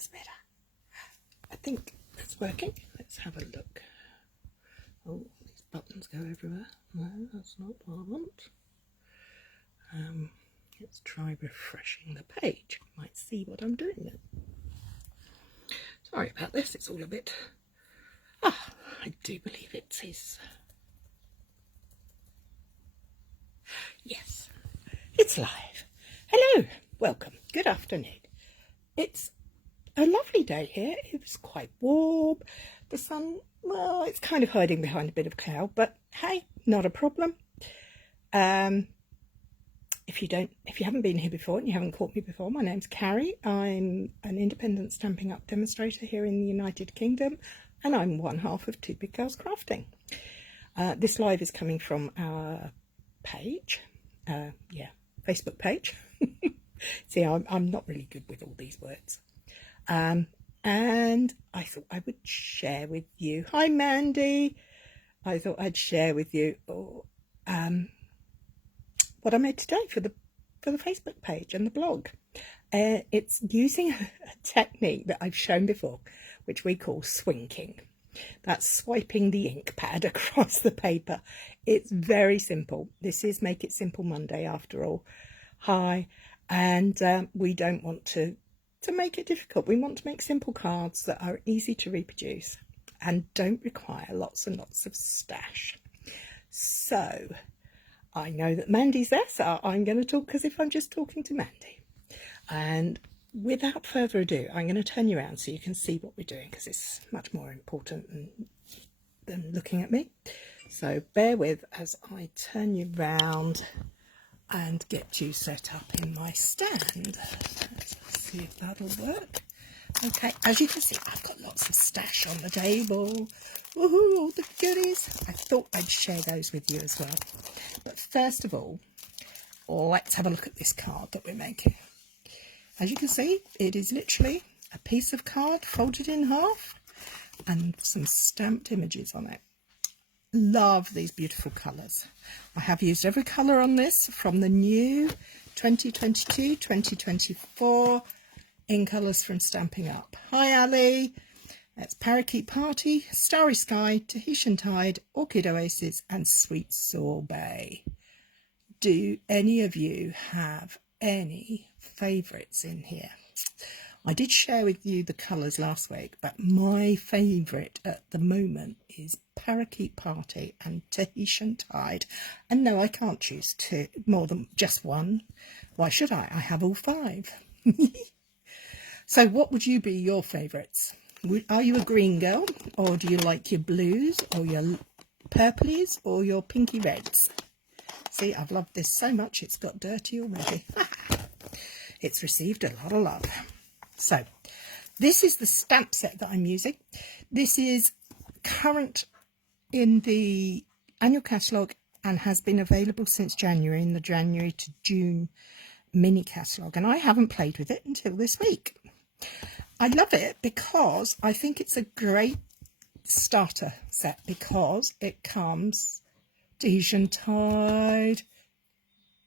That's better. I think it's working. Let's have a look. Oh, these buttons go everywhere. No, that's not what I want. Let's try refreshing the page. Might see what I'm doing then. Sorry about this, it's all a bit... I do believe it is. Yes, it's live. Hello, welcome, good afternoon. It's a lovely day here. It was quite warm. The sun, well, it's kind of hiding behind a bit of cloud, but hey, not a problem. If you haven't been here before and you haven't caught me before, my name's Cary. I'm an independent Stampin' Up demonstrator here in the United Kingdom, and I'm one half of Two Big Girls Crafting. This live is coming from our page, Facebook page. See, I'm not really good with all these words. And I thought I would share with you. Hi, Mandy. I thought I'd share with you what I made today for the Facebook page and the blog. It's using a technique that I've shown before, which we call swinking. That's swiping the ink pad across the paper. It's very simple. This is Make It Simple Monday after all. Hi. And we don't want to make it difficult. We want to make simple cards that are easy to reproduce and don't require lots and lots of stash. So I know that Mandy's there, so I'm going to talk as if I'm just talking to Mandy. And without further ado, I'm going to turn you around so you can see what we're doing, because it's much more important than looking at me. So bear with as I turn you round and get you set up in my stand. Let's see if that'll work. Okay, as you can see, I've got lots of stash on the table. Woohoo, all the goodies. I thought I'd share those with you as well. But first of all, let's have a look at this card that we're making. As you can see, it is literally a piece of card folded in half and some stamped images on it. Love these beautiful colours. I have used every colour on this from the new 2022-2024 in colours from Stampin' Up. Hi Ali, that's Parakeet Party, Starry Sky, Tahitian Tide, Orchid Oasis and Sweet Sorbet. Do any of you have any favourites in here? I did share with you the colours last week, but my favourite at the moment is Parakeet Party and Tahitian Tide. And no, I can't choose more than just one. Why should I? I have all five. So what would you be your favourites? Are you a green girl, or do you like your blues or your purplies or your pinky reds? See, I've loved this so much it's got dirty already. It's received a lot of love. So this is the stamp set that I'm using. This is current in the annual catalogue and has been available since January, in the January to June mini catalogue, and I haven't played with it until this week. I love it because I think it's a great starter set, because it comes Tahitian Tide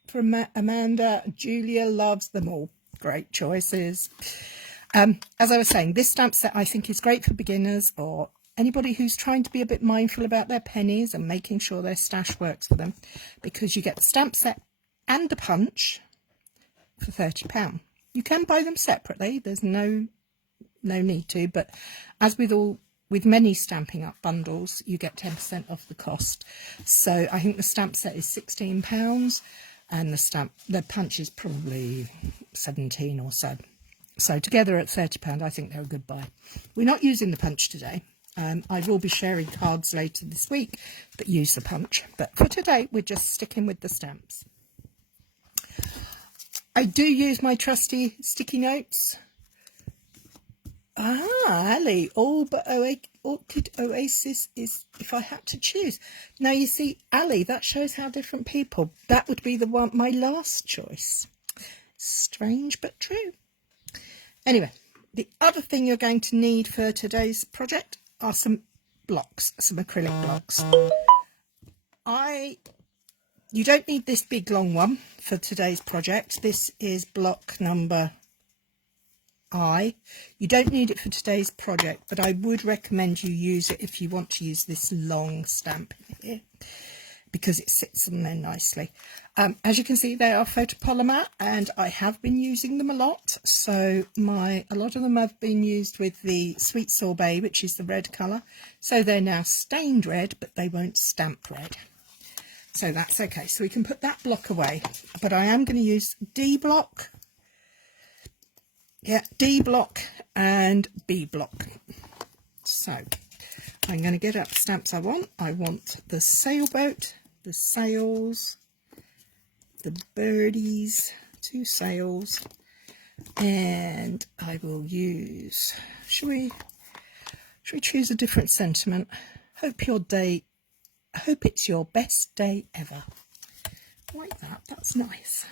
from Amanda. Julia loves them all. Great choices. As I was saying, this stamp set I think is great for beginners or anybody who's trying to be a bit mindful about their pennies and making sure their stash works for them, because you get the stamp set and the punch for £30. You can buy them separately, there's no need to, but as with many Stampin' Up bundles, you get 10% off the cost. So I think the stamp set is £16 and the punch is probably 17 or so. So together at £30, I think they're a good buy. We're not using the punch today. I will be sharing cards later this week that use the punch, but for today we're just sticking with the stamps. I do use my trusty sticky notes. Ali, all but Orchid Oasis is if I had to choose. Now you see, Ali, that shows how different people. That would be the one, my last choice. Strange but true. Anyway, the other thing you're going to need for today's project are some blocks, some acrylic blocks. You don't need this big long one for today's project. This is block number eye. You don't need it for today's project, but I would recommend you use it if you want to use this long stamp in here, because it sits on there nicely. As you can see, they are photopolymer, and I have been using them a lot. So a lot of them have been used with the Sweet Sorbet, which is the red colour. So they're now stained red, but they won't stamp red. So that's okay. So we can put that block away. But I am going to use D block. Yeah, D block and B block. So I'm going to get out the stamps I want. I want the sailboat, the sails, the birdies, 2 sails, and I will use, should we choose a different sentiment? Hope it's your best day ever. Like that, that's nice.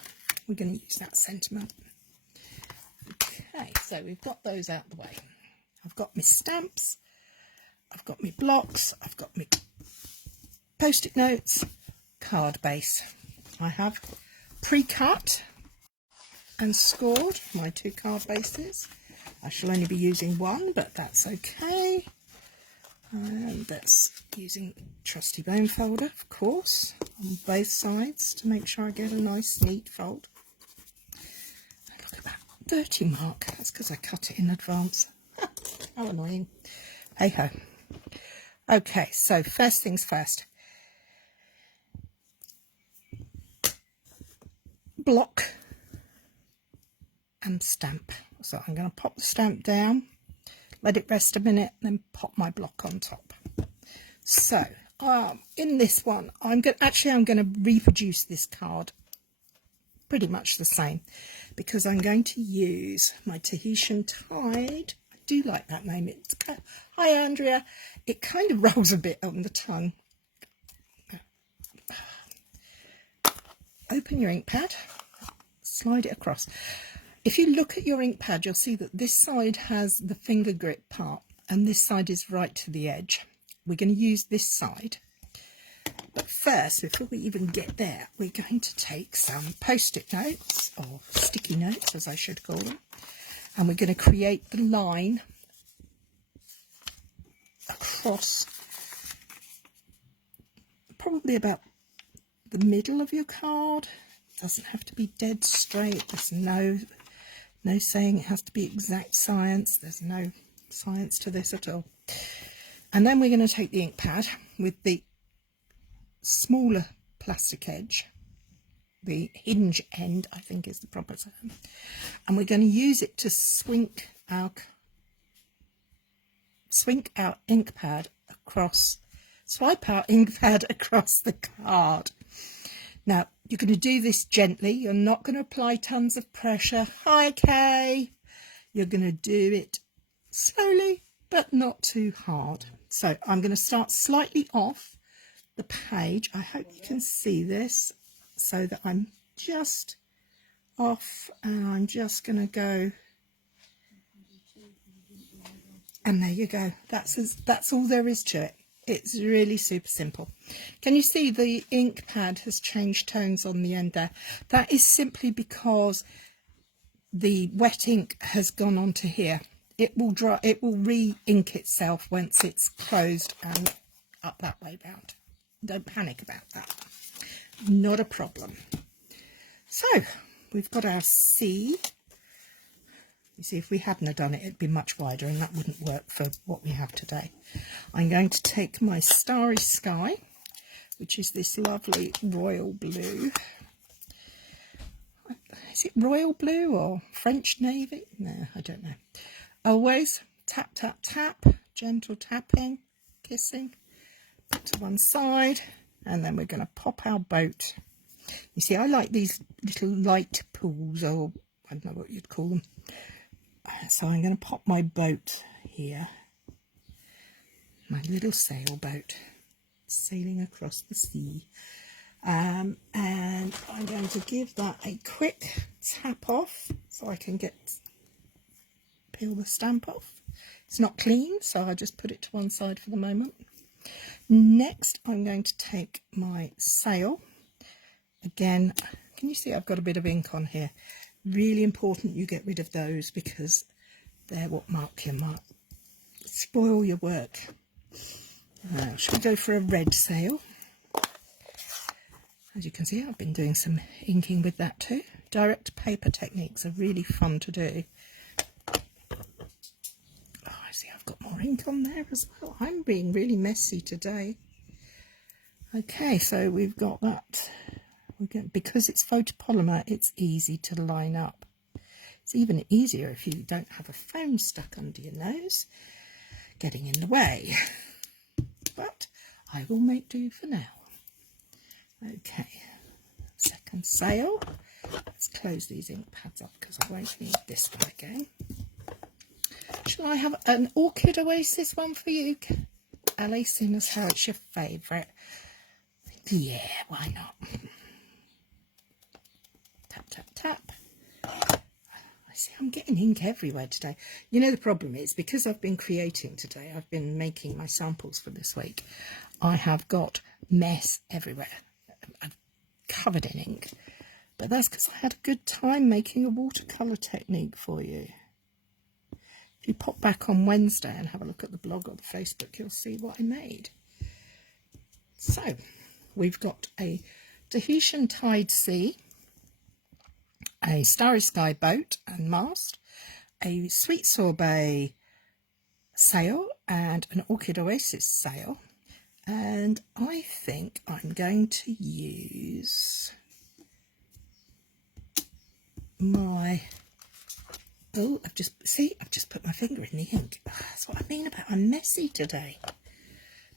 We're going to use that sentiment. Okay, so we've got those out the way. I've got my stamps, I've got my blocks, I've got my post-it notes, card base. I have pre-cut and scored my 2 card bases. I shall only be using 1, but that's okay. And that's using trusty bone folder, of course, on both sides to make sure I get a nice neat fold. Look at that dirty mark. That's because I cut it in advance. How annoying. Hey ho. Okay, so first things first. Block and stamp. So I'm going to pop the stamp down, let it rest a minute, then pop my block on top. So in this one, I'm going to reproduce this card pretty much the same, because I'm going to use my Tahitian Tide. I do like that name. It's hi Andrea. It kind of rolls a bit on the tongue. Open your ink pad, slide it across. If you look at your ink pad, you'll see that this side has the finger grip part and this side is right to the edge. We're going to use this side. But first, before we even get there, we're going to take some post-it notes, or sticky notes as I should call them, and we're going to create the line across probably about the middle of your card. It doesn't have to be dead straight. There's no saying it has to be exact science. There's no science to this at all. And then we're going to take the ink pad with the smaller plastic edge, the hinge end I think is the proper term, and we're going to use it to swink our ink pad across, swipe our ink pad across the card. Now you're going to do this gently. You're not going to apply tons of pressure. Hi Kay. You're going to do it slowly but not too hard. So I'm going to start slightly off the page. I hope you can see this, so that I'm just off, and I'm just going to go, and there you go. That's all there is to it. It's really super simple. Can you see the ink pad has changed tones on the end there? That is simply because the wet ink has gone onto here. It will dry, it will re-ink itself once it's closed and up that way round. Don't panic about that. Not a problem. So we've got our C. You see, if we hadn't done it, it'd be much wider, and that wouldn't work for what we have today. I'm going to take my Starry Sky, which is this lovely royal blue. Is it royal blue or French navy? No, I don't know. Always tap, tap, tap, gentle tapping, kissing. Put to one side, and then we're going to pop our boat. You see, I like these little light pools, or I don't know what you'd call them. So I'm going to pop my boat here, my little sailboat sailing across the sea, and I'm going to give that a quick tap off so I can peel the stamp off. It's not clean, so I just put it to one side for the moment. Next, I'm going to take my sail. Again, can you see I've got a bit of ink on here? Really important you get rid of those, because They're what mark your mark. Spoil your work. Now, should we go for a red sail? As you can see, I've been doing some inking with that too. Direct paper techniques are really fun to do. Oh, I see I've got more ink on there as well. I'm being really messy today. Okay, so we've got that. Because it's photopolymer, it's easy to line up. It's even easier if you don't have a phone stuck under your nose, getting in the way. But I will make do for now. Okay, second sail. Let's close these ink pads up because I won't need this one again. Shall I have an Orchid Oasis one for you, Ali, seeing as how it's your favourite? Yeah, why not? Tap, tap, tap. I see I'm getting ink everywhere today. You know, the problem is because I've been creating today, I've been making my samples for this week. I have got mess everywhere. I'm covered in ink. But that's because I had a good time making a watercolour technique for you. If you pop back on Wednesday and have a look at the blog or the Facebook, you'll see what I made. So, we've got a Tahitian Tide Sea, a Starry Sky boat and mast, a Sweet Sorbet sail and an Orchid Oasis sail. And I think I'm going to use my... Oh, I've just put my finger in the ink. Oh, that's what I mean about I'm messy today.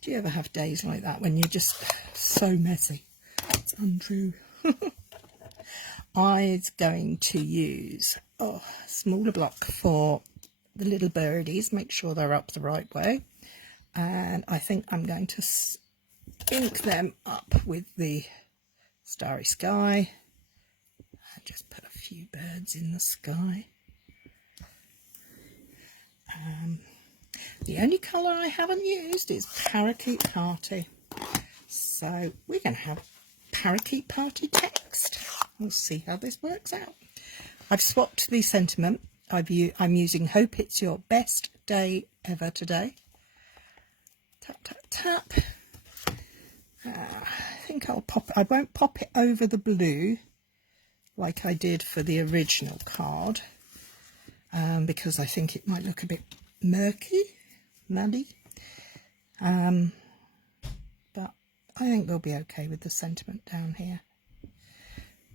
Do you ever have days like that when you're just so messy? It's untrue. I'm going to use a smaller block for the little birdies. Make sure they're up the right way. And I think I'm going to ink them up with the Starry Sky. And just put a few birds in the sky. The only colour I haven't used is Parakeet Party. So we're going to have Parakeet Party text. We'll see how this works out. I've swapped the sentiment. I'm using Hope It's Your Best Day Ever Today. Tap, tap, tap. I think I won't pop it over the blue like I did for the original card. Because I think it might look a bit muddy. But I think we'll be okay with the sentiment down here.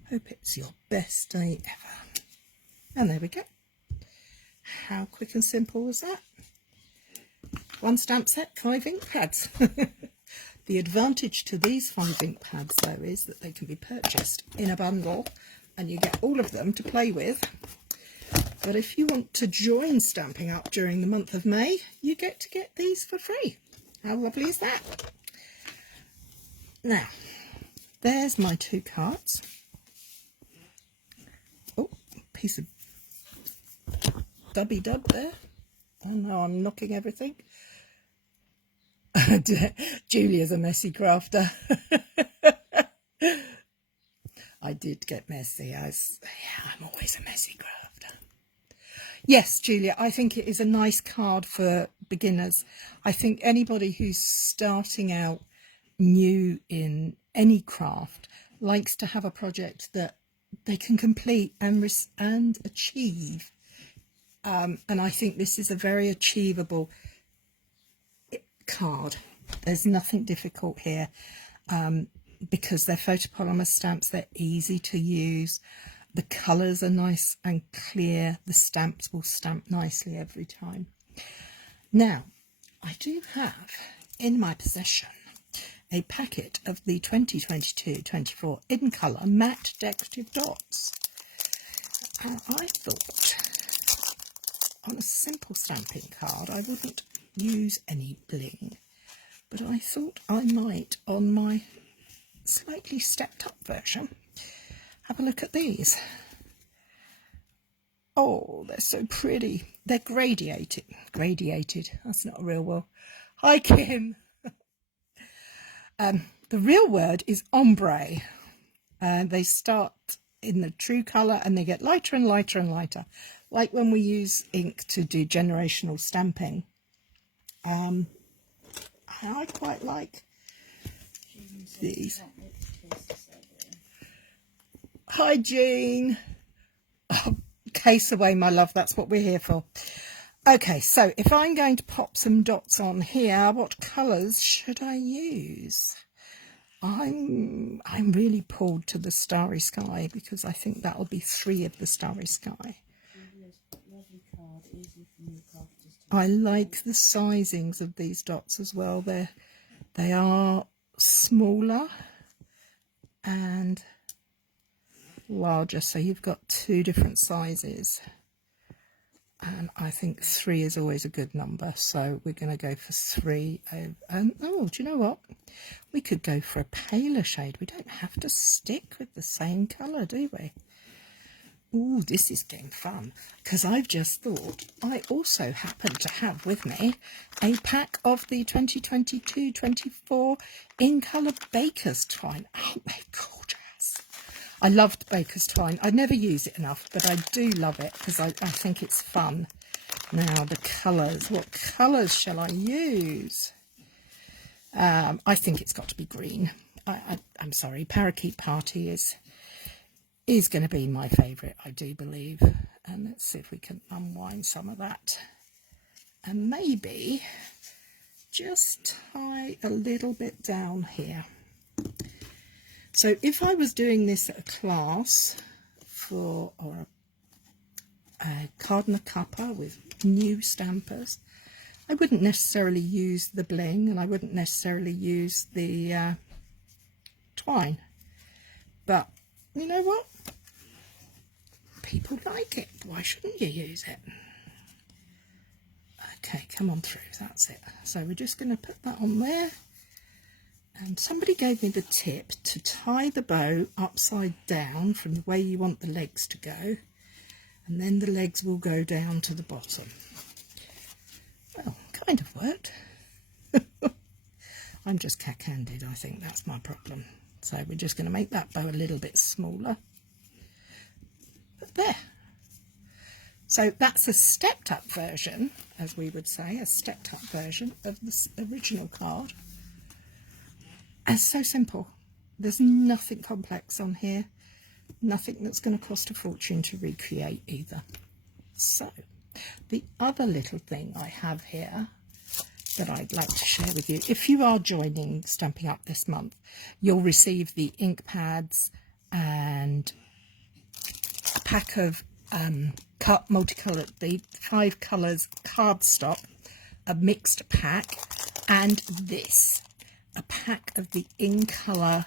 Hope it's your best day ever. And there we go. How quick and simple was that? One stamp set, 5 ink pads. The advantage to these 5 ink pads, though, is that they can be purchased in a bundle and you get all of them to play with. But if you want to join Stamping Up during the month of May, you get to get these for free. How lovely is that? Now, there's my 2 cards. Oh, piece of dubby dub there. Oh no, I'm knocking everything. Julia's a messy crafter. I did get messy. I'm always a messy crafter. Yes, Julia, I think it is a nice card for beginners. I think anybody who's starting out new in any craft likes to have a project that they can complete and achieve. And I think this is a very achievable card. There's nothing difficult here because they're photopolymer stamps. They're easy to use. The colours are nice and clear. The stamps will stamp nicely every time. Now, I do have in my possession a packet of the 2022-24 in colour matte decorative dots. And I thought on a simple stamping card I wouldn't use any bling, but I thought I might on my slightly stepped up version. Have a look at these. Oh, they're so pretty. They're gradiated. Gradiated. That's not a real word. Hi, Kim. The real word is ombre. They start in the true colour and they get lighter and lighter and lighter. like when we use ink to do generational stamping. I quite like these. Hi Jean. Oh, case away my love, that's what we're here for. Okay, so if I'm going to pop some dots on here, what colours should I use? I'm really pulled to the Starry Sky because I think that'll be 3 of the Starry Sky. I like the sizings of these dots as well. They are smaller and larger, so you've got 2 different sizes. And I think 3 is always a good number, so we're going to go for 3. And oh, do you know what? We could go for a paler shade. We don't have to stick with the same colour, do we? Ooh, this is getting fun, because I've just thought I also happen to have with me a pack of the 2022-24 in colour Baker's Twine. Aren't they gorgeous? I loved Baker's Twine. I never use it enough, but I do love it because I think it's fun. Now, the colours. What colours shall I use? I think it's got to be green. I'm sorry, Parakeet Party is going to be my favourite, I do believe. And let's see if we can unwind some of that. And maybe just tie a little bit down here. So if I was doing this at a class or a card and a cuppa with new stampers, I wouldn't necessarily use the bling and I wouldn't necessarily use the twine. But you know what? People like it. Why shouldn't you use it? Okay, come on through. That's it. So we're just going to put that on there. And somebody gave me the tip to tie the bow upside down from the way you want the legs to go. And then the legs will go down to the bottom. Well, kind of worked. I'm just cack-handed, I think that's my problem. So we're just going to make that bow a little bit smaller. But there. So that's a stepped up version, as we would say, a stepped up version of the original card. It's so simple. There's nothing complex on here. Nothing that's going to cost a fortune to recreate either. So the other little thing I have here that I'd like to share with you, if you are joining Stamping Up this month, you'll receive the ink pads and a pack of multicoloured, the 5 colours cardstock, a mixed pack, and this, a pack of the in colour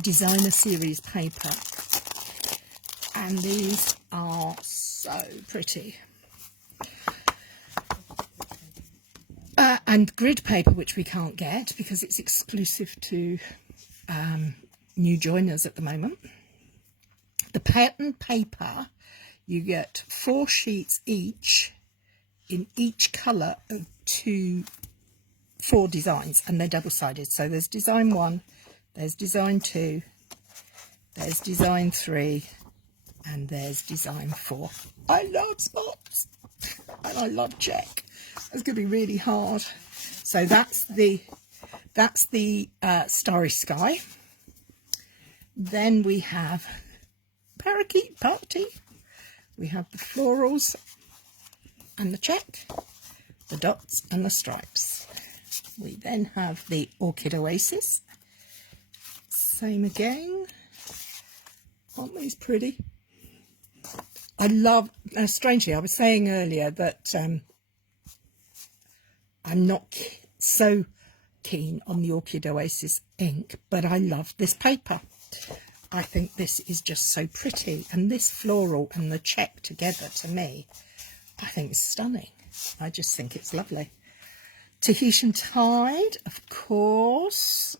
designer series paper. And these are so pretty. And grid paper, which we can't get because it's exclusive to new joiners at the moment. The pattern paper, you get 4 sheets each in each colour of 4 designs, and they're double-sided. So there's design 1, there's design 2, there's design 3, and there's design 4. I love spots and I love check. It's going to be really hard. So that's the Starry Sky. Then we have Parakeet Party. We have the florals and the check, the dots and the stripes. We then have the Orchid Oasis. Same again. Aren't these pretty? I love, strangely, I was saying earlier that I'm not so keen on the Orchid Oasis ink, but I love this paper. I think this is just so pretty, and this floral and the check together, to me, I think is stunning. I just think it's lovely. Tahitian Tide, of course.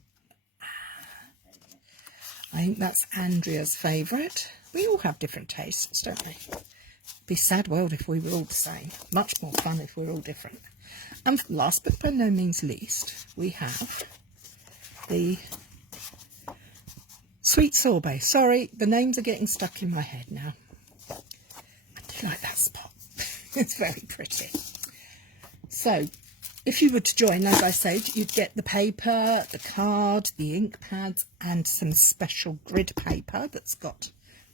I think that's Andrea's favourite. We all have different tastes, don't we? Be a sad world if we were all the same. Much more fun if we're all different. And last but by no means least, we have the Sweet Sorbet. Sorry, the names are getting stuck in my head now. I do like that spot. It's very pretty. So if you were to join, as I said, you'd get the paper, the card, the ink pads and some special grid paper that's got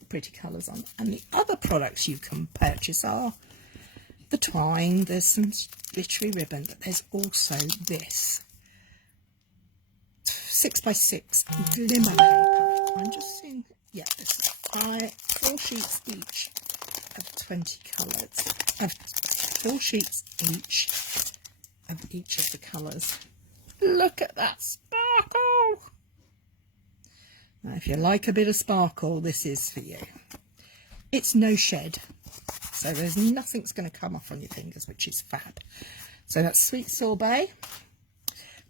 pretty colours on. And the other products you can purchase are the twine, there's some glittery ribbon, but there's also this 6x6 glimmer paper. I'm just seeing, yeah, there's 4 sheets each of 20 colours, of 4 sheets each of the colours. Look at that sparkle! Now, if you like a bit of sparkle, this is for you. It's no shed, so there's nothing's going to come off on your fingers, which is fab. So that's Sweet Sorbet,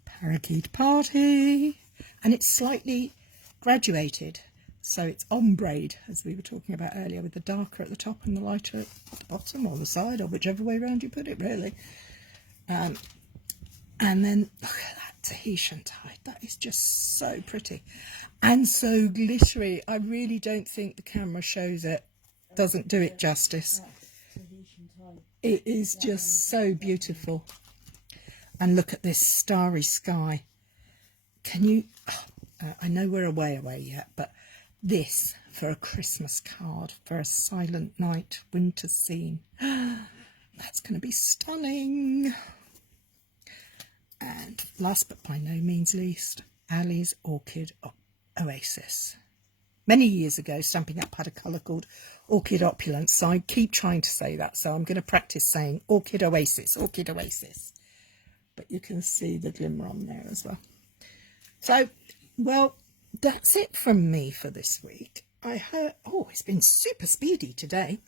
Parakeet Party, and it's slightly graduated. So it's ombre, as we were talking about earlier, with the darker at the top and the lighter at the bottom or the side, or whichever way around you put it, really. And then look at that Tahitian tide. That is just so pretty and so glittery. I really don't think the camera shows it, doesn't do it justice. It is just so beautiful. And look at this starry sky. Can you, I know we're away yet, but this for a Christmas card, for a silent night winter scene. That's going to be stunning. And last but by no means least, Ali's Orchid Oasis. Many years ago, Stampin' Up had a colour called Orchid Opulence, so I keep trying to say that, so I'm going to practice saying Orchid Oasis, Orchid Oasis. But you can see the glimmer on there as well. So, well, that's it from me for this week. I heard, oh, it's been super speedy today.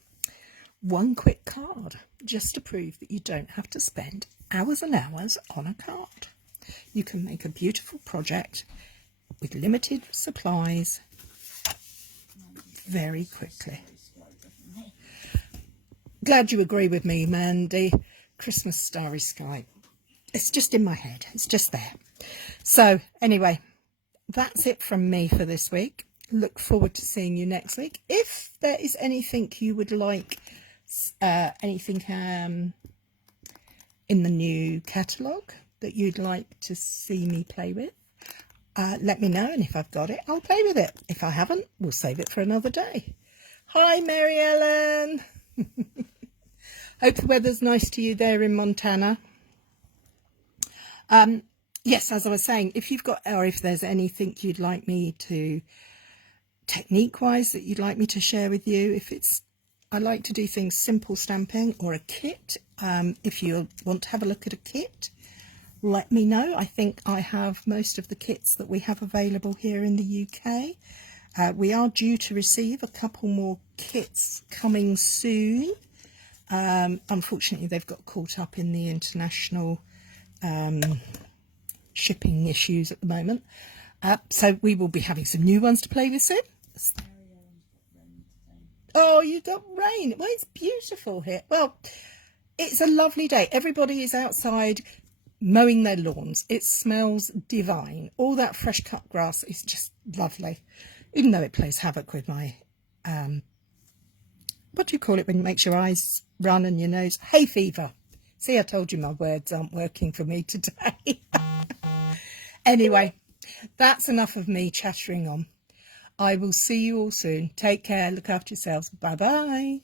One quick card, just to prove that you don't have to spend hours and hours on a card. You can make a beautiful project with limited supplies very quickly. Glad you agree with me, Mandy. Christmas starry sky. It's just in my head. It's just there. So anyway, that's it from me for this week. Look forward to seeing you next week. If there is anything you would like, anything in the new catalogue that you'd like to see me play with, let me know, and if I've got it, I'll play with it. If I haven't, we'll save it for another day. Hi, Mary Ellen. Hope the weather's nice to you there in Montana. Yes, as I was saying, if you've got, or if there's anything you'd like me to, technique-wise, that you'd like me to share with you, if it's, I like to do things simple stamping or a kit. If you want to have a look at a kit, let me know. I think I have most of the kits that we have available here in the UK. We are due to receive a couple more kits coming soon. Unfortunately, they've got caught up in the international shipping issues at the moment. So we will be having some new ones to play with soon. Oh, you got rain. Well, it's beautiful here. Well, it's a lovely day. Everybody is outside mowing their lawns. It smells divine. All that fresh cut grass is just lovely, even though it plays havoc with my what do you call it when it makes your eyes run and your nose? Hay fever. See, I told you my words aren't working for me today. Anyway, that's enough of me chattering on. I will see you all soon. Take care. Look after yourselves. Bye bye.